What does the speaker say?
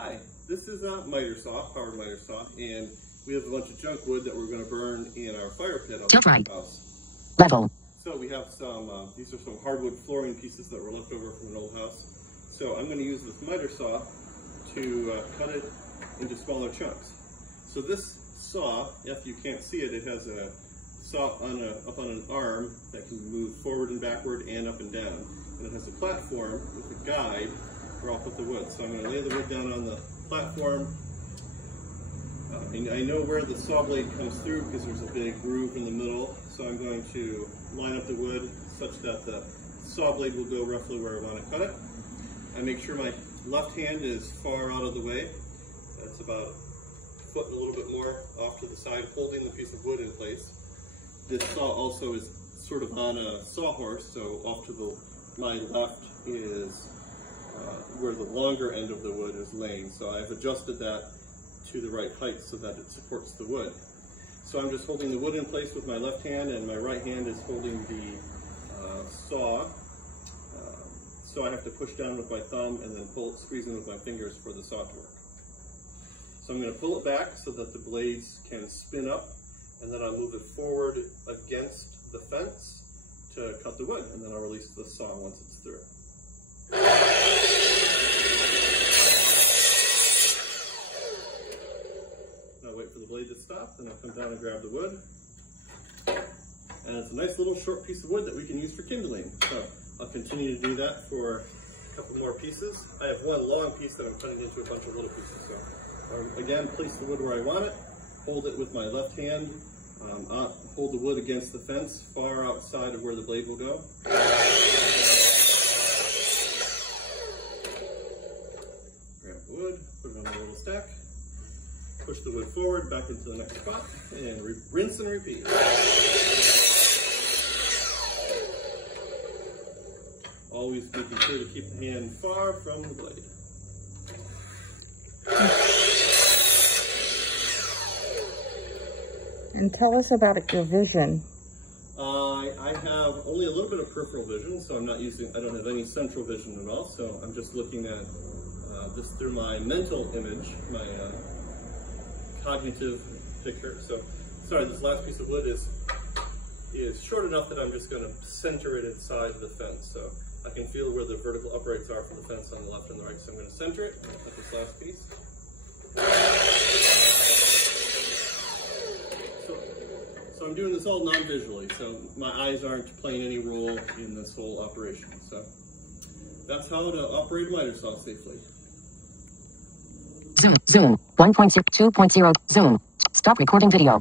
Hi, this is a Mitre Saw, powered Mitre Saw, and we have a bunch of junk wood that we're going to burn in our fire pit on the house. Level. So we have some, these are some hardwood flooring pieces that were left over from an old house. So I'm going to use this Mitre Saw to cut it into smaller chunks. So this saw, if you can't see it, it has a saw up on an arm that can move forward and backward and up and down. And it has a platform with a guide where I'll put the wood. So I'm going to lay the wood down on the platform. And I know where the saw blade comes through because there's a big groove in the middle. So I'm going to line up the wood such that the saw blade will go roughly where I want to cut it. I make sure my left hand is far out of the way. That's about a foot and a little bit more off to the side, holding the piece of wood in place. This saw also is sort of on a sawhorse, so off to my left is where the longer end of the wood is laying. So I've adjusted that to the right height so that it supports the wood. So I'm just holding the wood in place with my left hand, and my right hand is holding the saw. So I have to push down with my thumb and then pull it, squeeze in with my fingers for the saw to work. So I'm going to pull it back so that the blades can spin up, and then I'll move it forward against the fence to cut the wood, and then I'll release the saw once it's through. I'll wait for the blade to stop, then I'll come down and grab the wood. And it's a nice little short piece of wood that we can use for kindling. So I'll continue to do that for a couple more pieces. I have one long piece that I'm cutting into a bunch of little pieces. So again, place the wood where I want it, hold it with my left hand, hold the wood against the fence far outside of where the blade will go. Grab the wood, put it on a little stack, push the wood forward, back into the next spot, and rinse and repeat. Always making sure to keep the hand far from the blade. And tell us about your vision. I have only a little bit of peripheral vision, so I don't have any central vision at all, so I'm just looking at this through my mental image, my cognitive picture. So, sorry, this last piece of wood is short enough that I'm just going to center it inside the fence. So I can feel where the vertical uprights are from the fence on the left and the right, so I'm going to center it and cut this last piece. So I'm doing this all non-visually, so my eyes aren't playing any role in this whole operation. So that's how to operate a Mitre Saw safely. Zoom 1.2.0 zoom. Stop recording video.